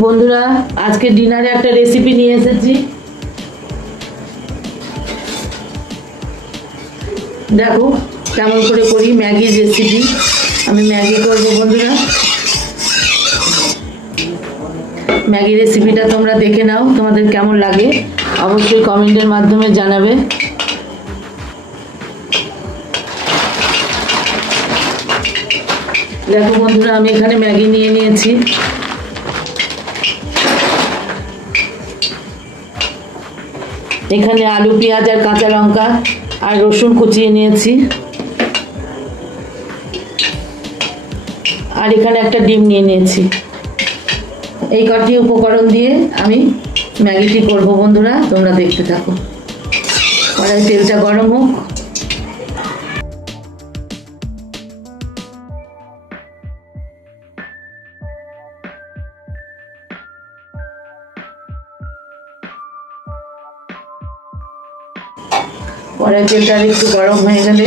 বন্ধুরা আজকে ডিনারে একটা রেসিপি নিয়ে এসেছি। দেখো কেমন করে করি ম্যাগির রেসিপি। আমি ম্যাগি করব বন্ধুরা। ম্যাগি রেসিপিটা তোমরা দেখে নাও, তোমাদের কেমন লাগে অবশ্যই কমেন্টের মাধ্যমে জানাবে। দেখো বন্ধুরা আমি এখানে ম্যাগি নিয়ে নিয়েছি। এখানে আলু, পেঁয়াজ আর কাঁচা লঙ্কা আর রসুন কুচিয়ে নিয়েছি। আর এখানে একটা ডিম নিয়ে নিয়েছি। এই কটি উপকরণ দিয়ে আমি ম্যাগিটি করব বন্ধুরা, তোমরা দেখতে থাকো। কড়াই তেলটা গরম হোক। কড়াই তেলটা একটু গরম হয়ে গেলে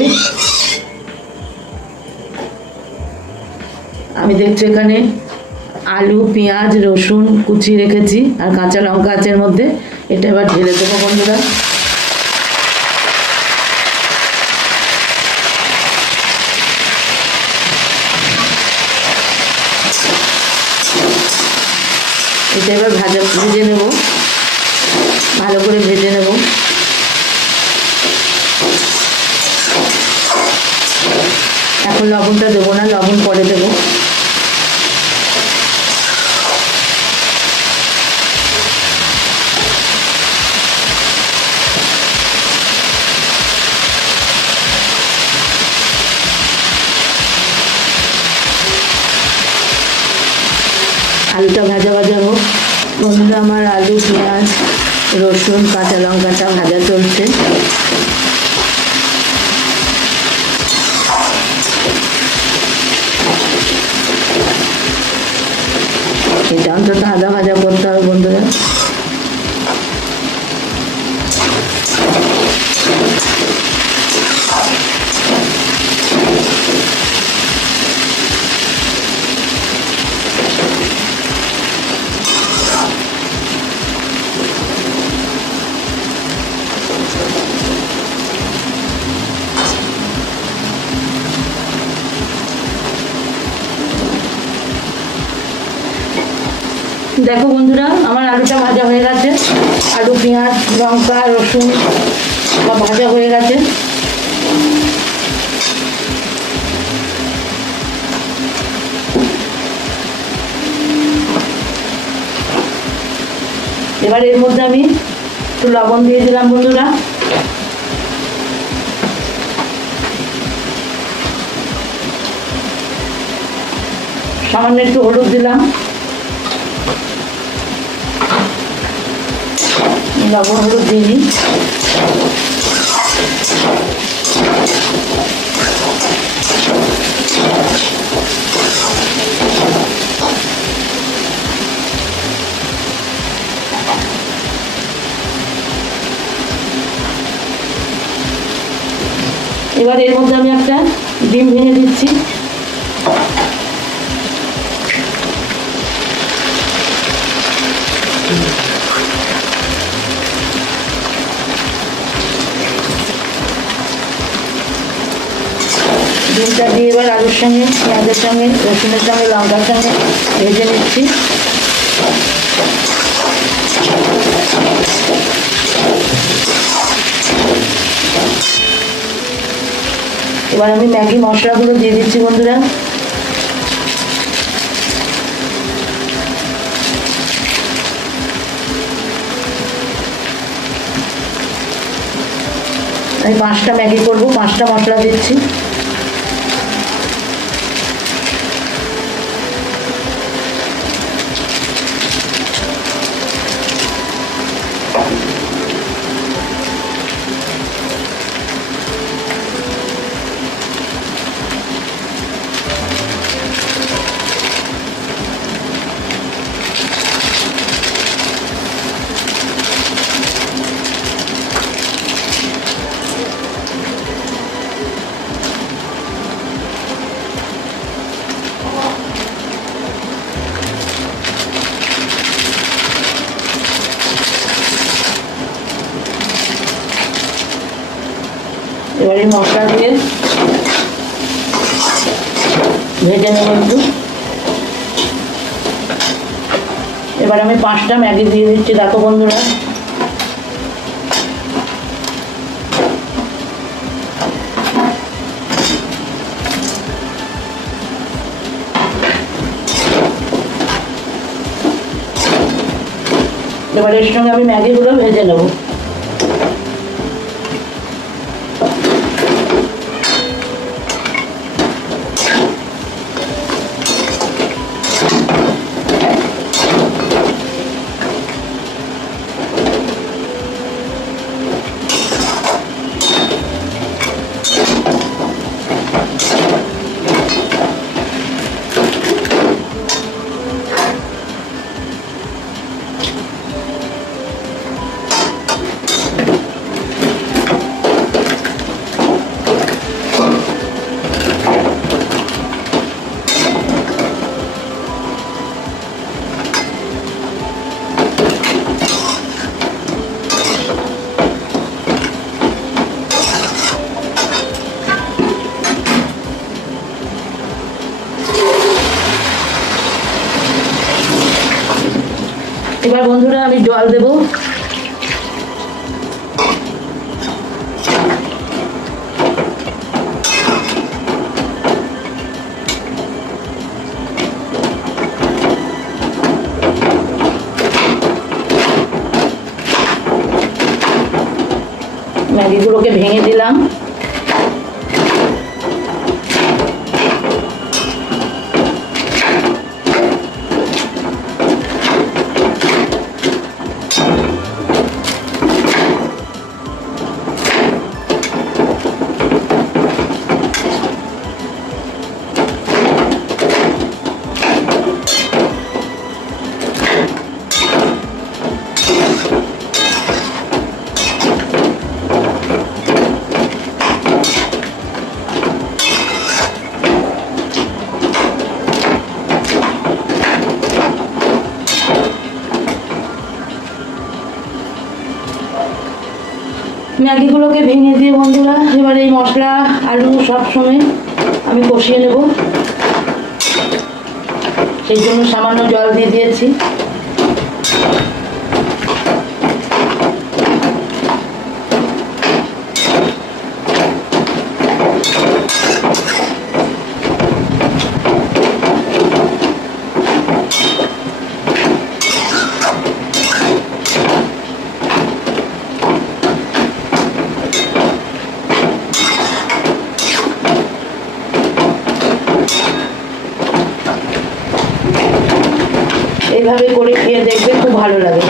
আমি দেখছি এখানে আলু, পেঁয়াজ, রসুন কুচি রেখেছি আর কাঁচা লঙ্কা আছে এর মধ্যে। এটা এবার ঢেলে দেবো বন্ধুরা। এটা এবার ভেজে নেব, ভালো করে ভেজে নেব। এখন লবণটা দেবো না, লবণ পরে দেবো। আলুটা ভাজা ভাজা হোক বন্ধুরা। আমার আলু, পেঁয়াজ, রসুন, কাঁচা লঙ্কাটা ভাজা চলছে। এটা অন্তত আদা ভাজা করতে হবে বন্ধুরা। দেখো বন্ধুরা আমার আলুটা ভাজা হয়ে গেছে। আলু, পেঁয়াজ, লঙ্কা, রসুন সব ভাজা হয়ে গেছে। এবার এর মধ্যে আমি একটু লবণ দিয়ে দিলাম বন্ধুরা। সামান্য একটু হলুদ দিলাম। লবণ হলুদ দিয়ে নিই। এবার এর মধ্যে আমি একটা ডিম ভেঙে দিচ্ছি। ডিমটা দিয়ে এবার আলুর সঙ্গে, পেঁয়াজের সঙ্গে, রসুনের সঙ্গে, লঙ্কার সঙ্গে ভেজে নিচ্ছি। এবার আমি ম্যাগি মশলাগুলো দিয়ে দিচ্ছি বন্ধুরা। আমি 5টা ম্যাগি করবো, 5টা মশলা দিচ্ছি। এবারে মশলা দিয়ে ভেজে নেব একটু। এবার আমি 5টা ম্যাগি দিয়ে দিচ্ছি, দেখো বন্ধুরা। এবার এর সঙ্গে আমি ম্যাগিগুলো ভেজে নেব। এবার বন্ধুরা আমি জল দেব। ম্যাগিগুলোকে ভেঙে দিলাম। ম্যাগিগুলোকে ভেঙে দিয়ে বন্ধুরা এবার এই মশলা আলু সব সময় আমি কষিয়ে নেব। সেই জন্য সামান্য জল দিয়ে দিয়েছি। এইভাবে করে খেয়ে দেখবে, খুব ভালো লাগে।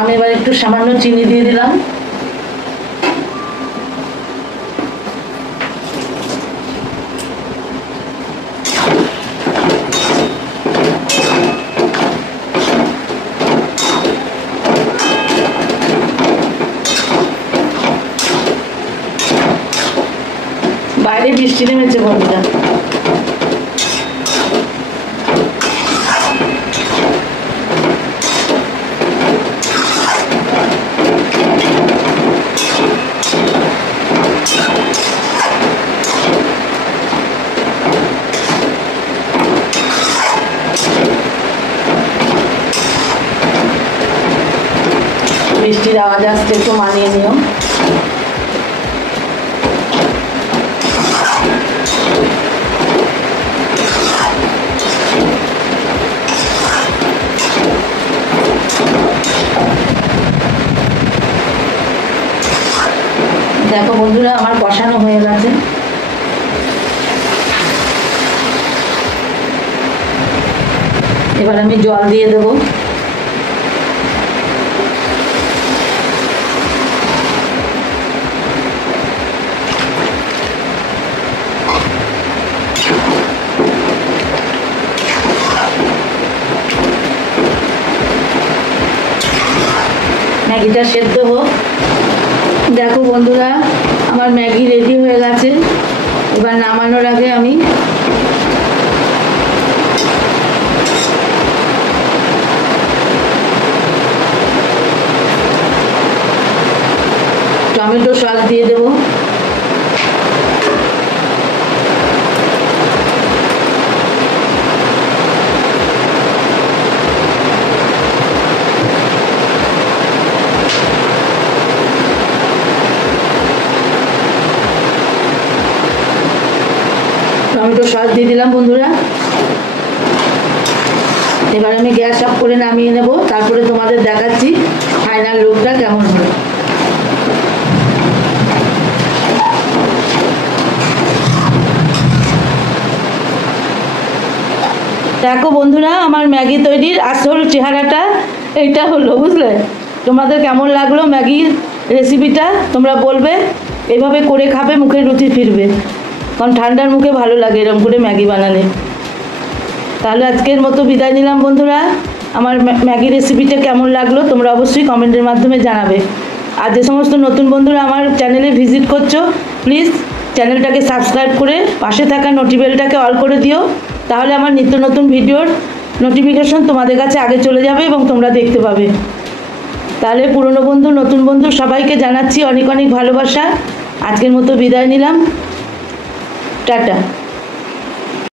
আমি এবার একটু সামান্য চিনি দিয়ে দিলাম। বাইরে বৃষ্টি নেমেছে বন্ধুরা। বৃষ্টির আওয়াজ আসতে একটু মানিয়ে নিও। দেখো বন্ধুরা আমার কষানো হয়ে গেছে। এবার আমি জল দিয়ে দেবো। ম্যাগিটা সেদ্ধ হোক। দেখো বন্ধুরা আমার ম্যাগি রেডি হয়ে গেছে। এবার নামানোর আগে আমি টমেটো সস দিয়ে দেবো। টমেটো সস দিয়ে দিলাম বন্ধুরা। এবার আমি গ্যাস অফ করে নামিয়ে নেব, তারপরে তোমাদের দেখাচ্ছি ফাইনাল লুকটা কেমন হলো। দেখো বন্ধুরা আমার ম্যাগি তৈরির আসল চেহারাটা এইটা হলো, বুঝলে? তোমাদের কেমন লাগলো ম্যাগির রেসিপিটা তোমরা বলবে। এভাবে করে খাবে, মুখে রুচি ফিরবে, কারণ ঠান্ডার মুখে ভালো লাগে এরকম করে ম্যাগি বানালে। তাহলে আজকের মতো বিদায় নিলাম বন্ধুরা। আমার ম্যাগি রেসিপিটা কেমন লাগলো তোমরা অবশ্যই কমেন্টের মাধ্যমে জানাবে। আর যে সমস্ত নতুন বন্ধুরা আমার চ্যানেলে ভিজিট করছো, প্লিজ চ্যানেলটাকে সাবস্ক্রাইব করে পাশে থাকা নোটিবেলটাকে অল করে দিও। তাহলে আমার নিত্য নতুন ভিডিওর নোটিফিকেশন তোমাদের কাছে আগে চলে যাবে এবং তোমরা দেখতে পাবে। তাহলে পুরনো বন্ধু নতুন বন্ধু সবাইকে জানাচ্ছি অনেক অনেক ভালোবাসা। আজকের মতো বিদায় নিলাম, টাটা।